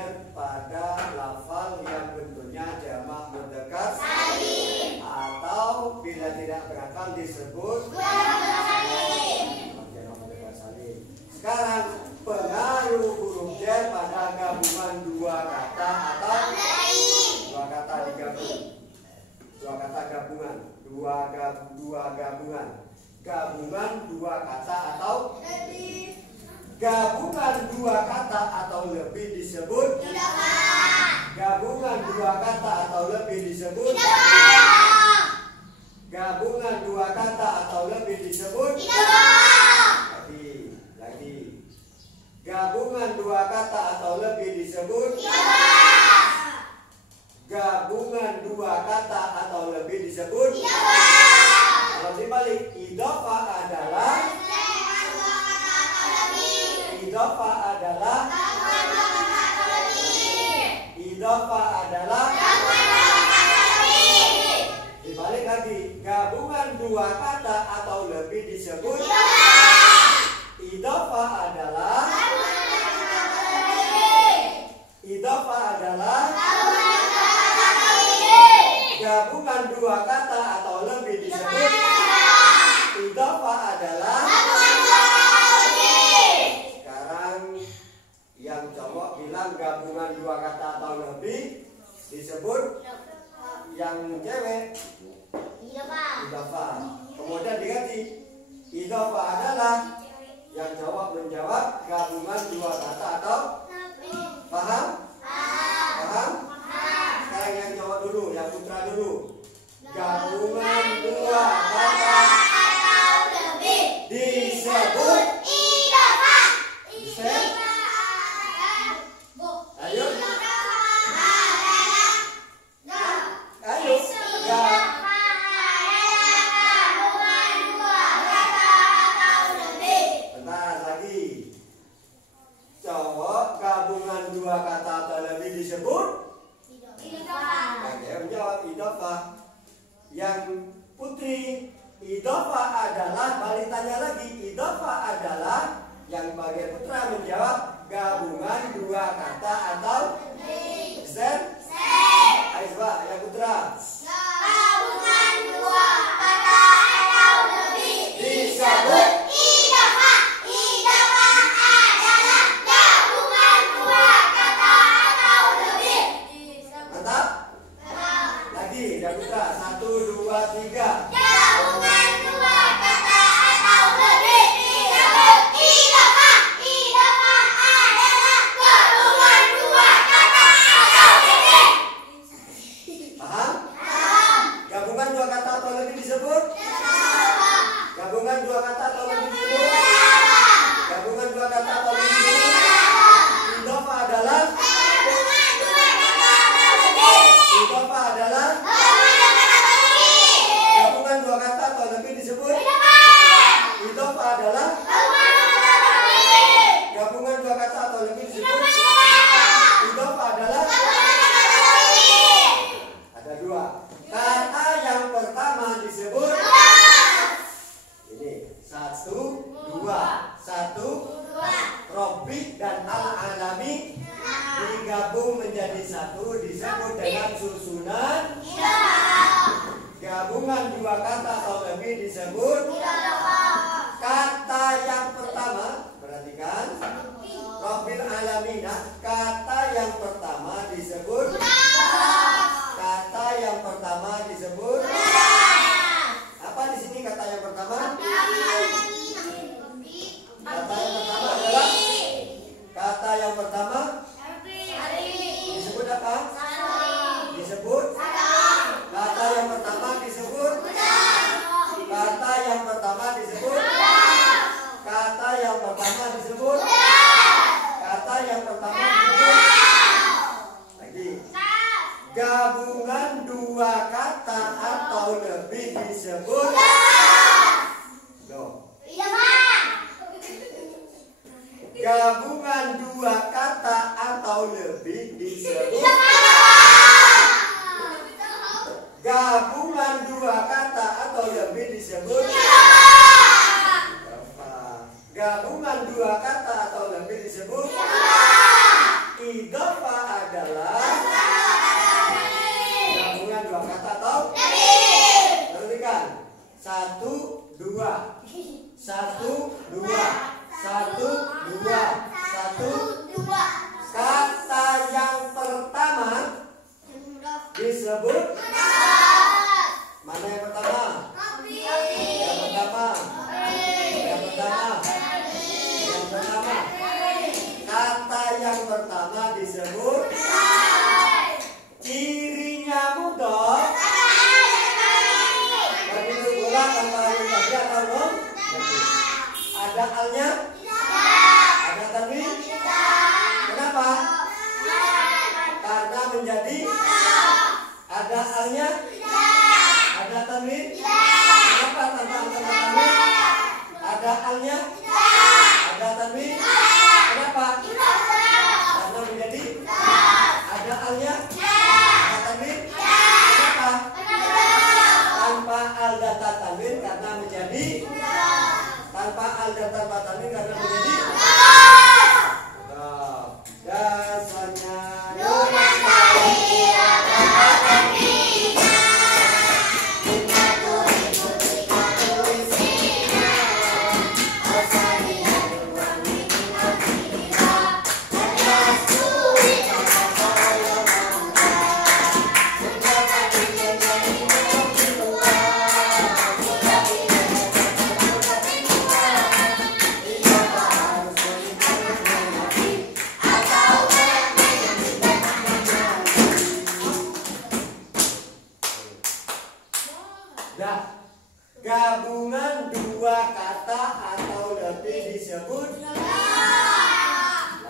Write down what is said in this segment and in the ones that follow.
berikutnya pada lafal yang bentuknya jamak mudzakkar salim atau bila tidak berakal disebut jamak mudzakkar salim. Sekarang pengaruh huruf jar pada gabungan dua kata atau dua kata digabung. Dua kata gabungan, gabungan dua kata atau gabungan dua kata atau lebih disebut gabungan dua kata atau lebih disebut gabungan dua kata atau lebih disebut lagi gabungan dua kata atau lebih disebut gabungan dua kata atau lebih disebut kalau dibalik idhofah adalah dibalik lagi gabungan dua kata atau lebih disebut idhofah adalah gabungan dua kata atau lebih disebut idhofah adalah. Yang cowok bilang gabungan dua kata atau lebih disebut, yang cewek idhofah. Kemudian diganti idhofah adalah, yang cowok menjawab gabungan dua kata atau paham? Sekarang yang cowok dulu, yang putra dulu. Gabungan dua kata atau lebih disebut idhofah. Dua kata atau lebih disebut idhofah. Yang menjawab idhofah. Yang putri idhofah adalah, balik tanya lagi, idhofah adalah, yang bagian putra menjawab gabungan dua kata atau lebih. Ayo coba yang putra. Gabungan dua kata atau lebih disebut idhofah. Satu, dua, tiga. Gabungan dua kata atau lebih disebut idhofah. Idhofah adalah gabungan dua kata atau lebih. Paham? Gabungan dua kata atau lebih disebut gabungan dua kata atau lebih disebut gabungan dua kata atau lebih disebut idhofah adalah gabungan dua kata atau lebih. Idhofah adalah gabungan dua kata atau lebih disebut idhofah adalah gabungan dua kata atau lebih disebut idhofah adalah. Ada dua kata, yang pertama disebut ini satu dua Robik dan al-alami digabung menjadi satu disebut dengan susunan gabungan dua kata atau lebih disebut kata yang pertama. Perhatikan Robbil alamina, kata yang pertama disebut apa di sini? Kata yang pertama disebut apa? Disebut kata yang pertama disebut kata yang pertama disebut kata yang pertama disebut kata yang pertama disebut lagi. Gabungan dua kata atau lebih disebut gabungan dua kata atau lebih disebut gabungan dua kata atau lebih disebut gabungan dua kata atau lebih disebut idhofah adalah gabungan dua kata atau perhatikan. 1, 2. 1, 2. 1, 2. 1. Kata yang pertama disebut mana yang pertama? Yang pertama. Kata yang pertama disebut cirinya mudhof. Begitu pula tanpa alif lagi atau nom? Ada alnya? Ada tanwin? Kenapa? Karena menjadi ada alnya? Ada tanwin? Kenapa tanpa tanwin? Ada alnya? Ada tanwin? Kenapa? Karena menjadi ada alnya? Ada tanwin? Kenapa? Tanpa al dan tanwin karena menjadi tanpa al dan tanpa tanwin karena menjadi dasarnya gabungan dua kata atau lebih disebut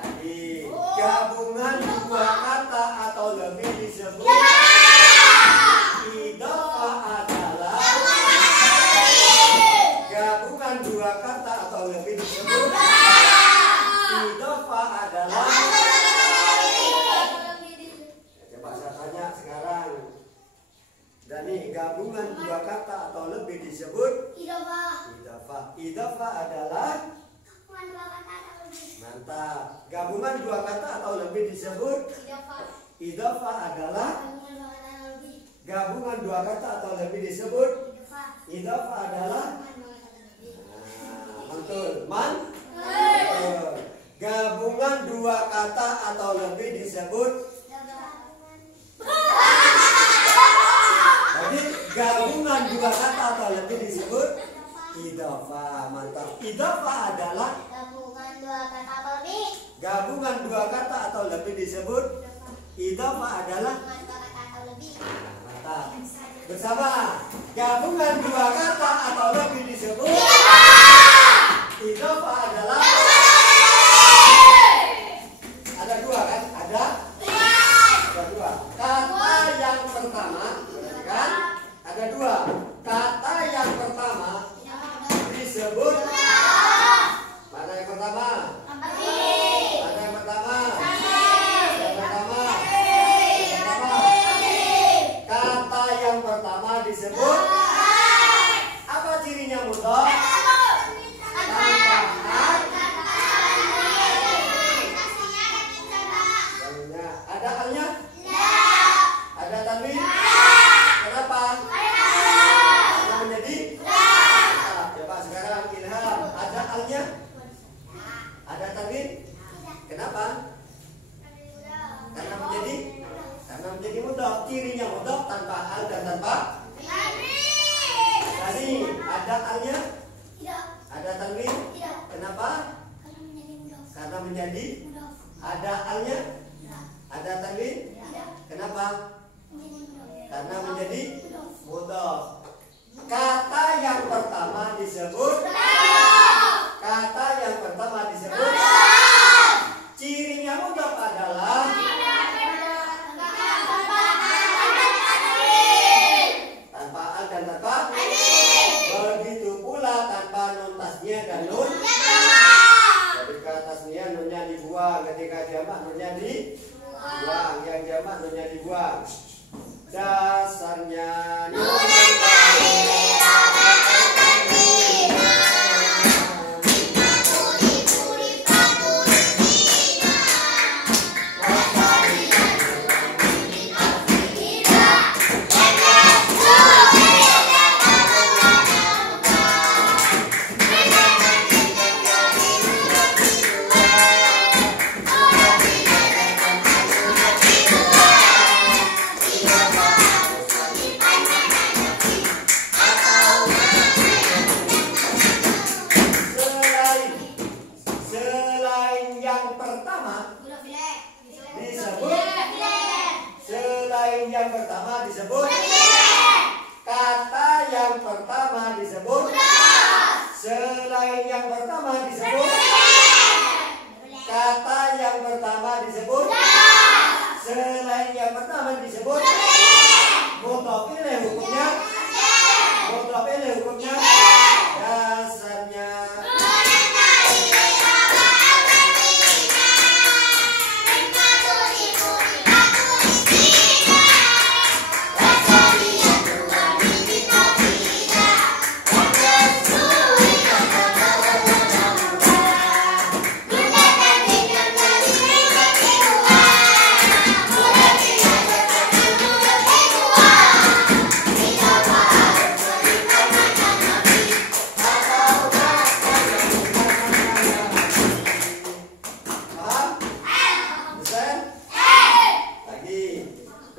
lagi. Gabungan dua kata atau lebih disebut idhofah adalah gabungan dua kata atau lebih disebut idhofah adalah. Coba saya tanya sekarang. Dani, gabungan dua kata atau lebih disebut idhofah. Idhofah adalah mantap. Gabungan dua kata atau lebih disebut idhofah adalah gabungan dua kata atau lebih disebut idhofah adalah mantul. Mantul. Gabungan dua kata atau lebih disebut gabungan dua kata atau lebih disebut idhofah. Mantap. Idhofah adalah gabungan dua kata atau lebih. Gabungan dua kata atau lebih disebut idhofah adalah mantap. Bersama. Gabungan dua kata atau lebih disebut idhofah adalah ada dua kan? Ada dua. Kata yang pertama kan? Ada dua. Kata yang pertama disebut mana yang pertama? Mana yang pertama? Yang pertama. Kata yang pertama disebut apa cirinya mudhof? Ada alnya? Ada tanwin? Kenapa? Karena menjadi? Coba sekarang Ilham. Ada alnya? Ada tanwin? Kenapa? Karena menjadi? Karena menjadi mudhof. Cirinya mudhof tanpa al dan tanpa tadi. Ada alnya? Ada tanwin? Kenapa? Karena menjadi? Ada alnya? Ada tanwin? Kenapa? Karena menjadi mudhof. Kata yang pertama disebut kata yang pertama disebut cirinya mudhof adalah tanpa al dan tanpa begitu pula tanpa nun tasniah dan nun. Ketika tasniah nunnya dibuang, ketika jamak nunnya dibuang, yang jamak nunnya dibuang. Dasarnya Selain yang pertama disebut. Kata yang pertama disebut. Selain yang pertama disebut. Kata yang pertama disebut. Selain yang pertama disebut. Mudhof ilaih hukumnya. Mudhof ilaih hukumnya. Dasarnya.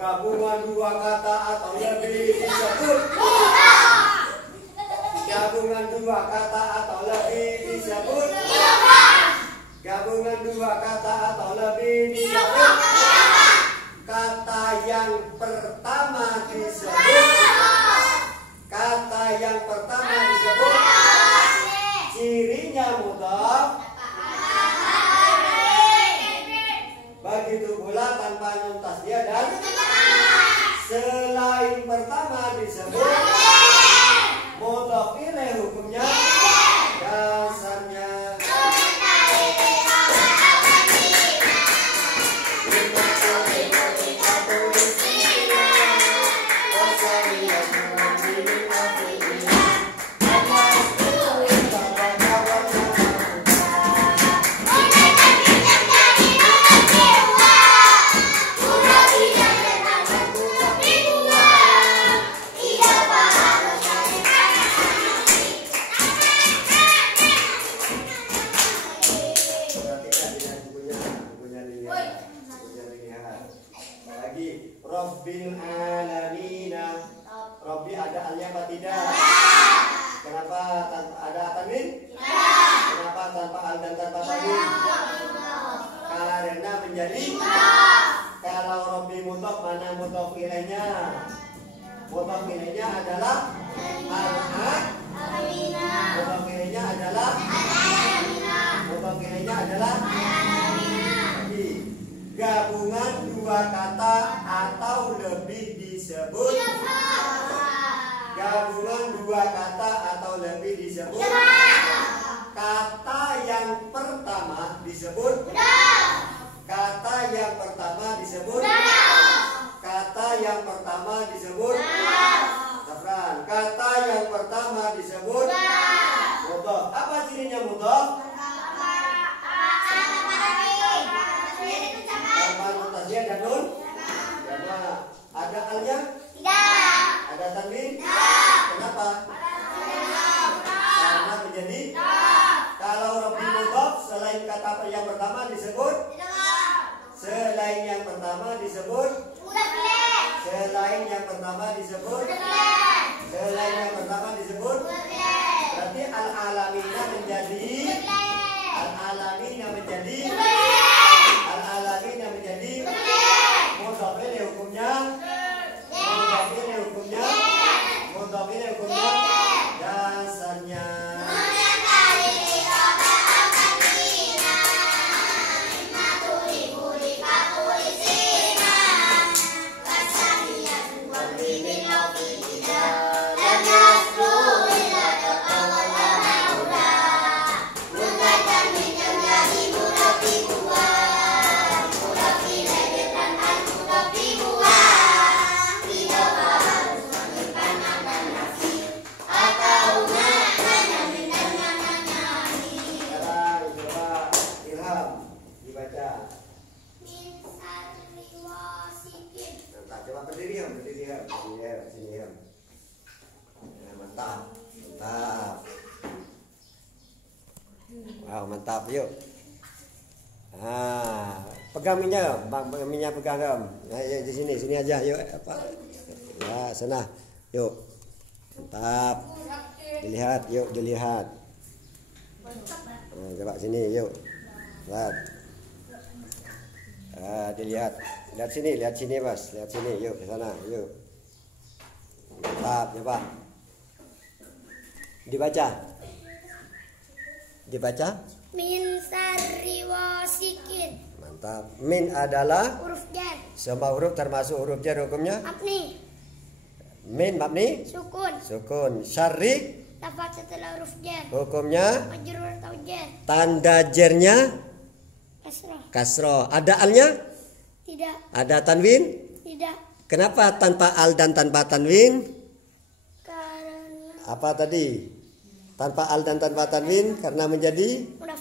Gabungan dua kata atau lebih disebut. Gabungan dua kata atau lebih disebut. Gabungan dua kata atau lebih disebut. Kata yang pertama disebut. Kata yang pertama disebut. Cirinya mudhof. Begitu pula tanpa nun tasniah dan selain pertama disebut. Mudhof ilaih hukumnya. Dasarnya. Rabbil alamina. Rabbi ada alnya apa tidak? Kenapa ada tanwin? Kenapa tanpa al dan tanpa tanwin? Karena menjadi. Kalau Rabbi mudhof, mana mudhof ilaihnya? Mudhof ilaihnya adalah al-ad. Mudhof ilaihnya adalah. Mudhof ilaihnya adalah. Gabungan dua kata atau lebih disebut. Gabungan dua kata atau lebih disebut. Kata yang pertama disebut. Kata yang pertama disebut. Kata yang pertama disebut. Safran, kata yang pertama disebut. Mudhof. Apa cirinya mudhof? Tasniah dan nun. Ada alnya? Tidak. Ada tanwin? Tidak. Kenapa? Karena menjadi. Kalau Rabbi mudhof, selain kata yang pertama disebut. Selain yang pertama disebut. Selain yang pertama disebut. Selain yang pertama disebut. Berarti al-alamina menjadi. Al-alamina menjadi. Al-alamin yang menjadi mudhof ilaih hukumnya. Mudhof ilaih hukumnya. Mudhof ilaih hukumnya. Dasarnya. Wow, mantap, yuk. Nah, pegang minyak, minyak pegang. Ya, di sini aja, yuk. Apa? Ya, sana, yuk. Mantap. Dilihat, yuk, dilihat. Nah, coba sini, yuk. Lihat. Dilihat. Lihat sini Mas. Lihat sini. Yuk ke sana. Yuk. Mantap, coba. Dibaca. Min sarri wasikin. Mantap. Min adalah Huruf jar. semua huruf termasuk huruf jar hukumnya. Mabni. Min mabni. Sukun. Sukun. Syarri Lafaz setelah huruf jar. hukumnya. Majrur atau jar. Tanda jernya Kasrah. kasro. Ada alnya? Tidak. Ada tanwin? Tidak. Kenapa tanpa al dan tanpa tanwin? Karena Apa tadi? Tanpa al dan tanpa tanwin karena menjadi mudaf.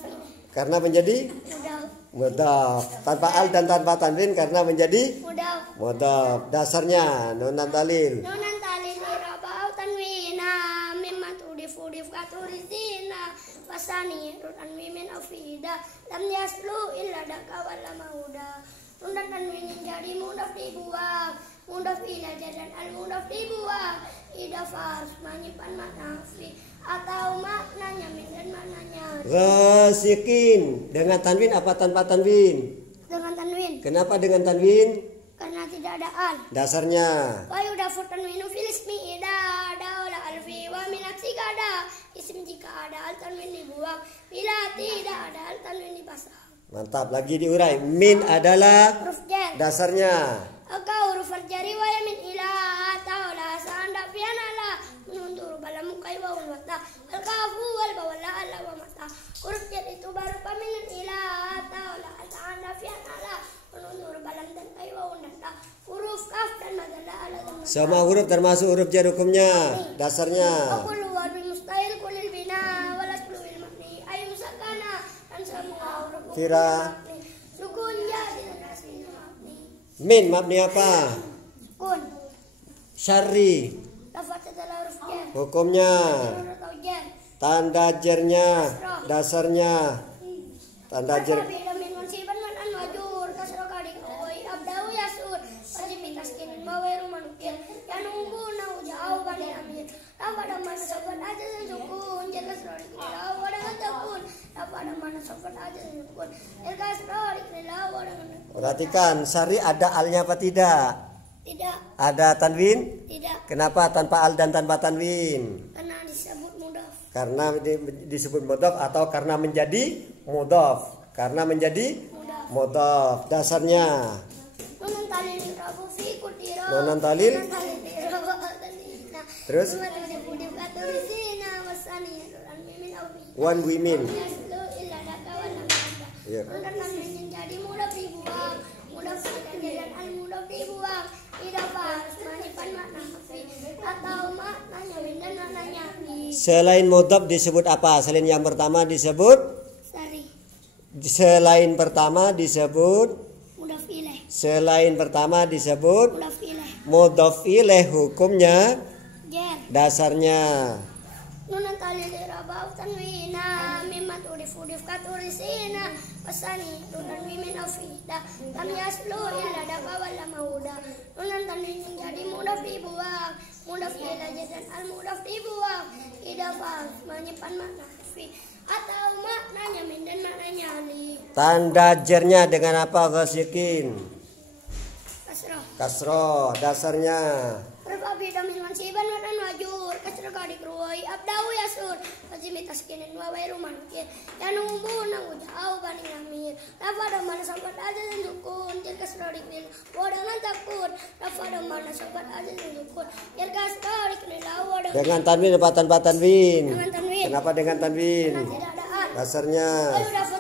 mudhaf. Tanpa al dan tanpa tanwin karena menjadi Mudaf. mudhaf. Dasarnya nunan talil. Nunan talil irabau tanwina mimma tudif katurizina wasani rutan mimin afida lam yaslu illa daka wala mauda. Nunan tanwin jadi mudaf dibuang, mudaf ila dan al mudaf dibuang. Ida fars menyimpan makna fi atau maknanya min dan maknanya Ghasikin dengan tanwin apa tanpa tanwin? dengan tanwin. Kenapa dengan tanwin? Karena tidak ada al. Dasarnya Wa yudafu tanwinu fil ismi ida ada wala alfi wa min aksi kada isim jika ada al tanwin dibuang bila tidak ada al tanwin dipasang. mantap, lagi diurai. Min adalah Huruf jar. dasarnya. Akau huruf jari wa min ila taula sanda pianala menundur balam kai wa wata al kafu wal bawala ala wa mata. Huruf jar itu baru pamin ila taula sanda pianala menundur balam dan kai wa wata. Huruf kaf dan madalla ala dan Semua huruf termasuk huruf jar hukumnya. Dasarnya. Aqul wa bil mustahil kulil bina wal aslu bil mabni ayu sakana dan semua huruf Fira. sukun jadi dan asli mabni. Min mabni apa? Kun Syarri lafaz setelah huruf jar. hukumnya. Huruf atau jar. Tanda jernya. Dasarnya. Tanda jer. Bila min munsiban man an majur kasra kadi koi abdau yasur wajib taskin bawa manukir ya nunggu nau jauh bani amir pada mana sobat aja sukun jaga srori kila wada ngatakun pada mana sobat aja sukun jaga srori kila wada ngatakun. Perhatikan, syarri ada alnya apa tidak? Tidak. Ada tanwin? Tidak. Kenapa tanpa al dan tanpa tanwin? Karena disebut mudaf. Karena disebut mudhaf atau karena menjadi mudhaf? Karena menjadi mudhaf. Dasarnya Nunan talil rabu fi kutira. Nunan talil. Terus? One women. Iya. Nunan talil jadi mudaf dibuang, mudaf dan al mudaf dibuang. Tidak harus menyimpan makna fi atau maknanya min dan maknanya fi. Selain mudhaf disebut apa? Selain yang pertama disebut? Sari. Selain pertama disebut? Mudaf ilaih. Selain pertama disebut? Mudaf ilaih. Mudhaf ilaih hukumnya? Jar. Dasarnya Nunan talil irabau tanwina mimma tudif katurisina wasani nunan mimin afida lam yaslu illa daka wala mauda. Nunan tanwin jadi mudaf dibuang, mudaf ila dan al mudaf dibuang. Tidak fals menyimpan makna fi atau maknanya min dan maknanya li. tanda jernya dengan apa? Ghasikin. Kasrah. Kasro. Dasarnya Huruf abida min mansiban wa dan wajur kasrah kadi kruai abdau yasur wajib taskinin wa wairu manukir ya nunggu nang jauh bani amir pada mana sobat aja dan sukun jar kasrah dikil wadangan takun pada mana sobat aja dan sukun jar kasrah dikil wadangan dengan tanwin apa tanpa tanwin? dengan tanwin. Kenapa dengan tanwin? Karena tidak ada an. Dasarnya Kalau dapat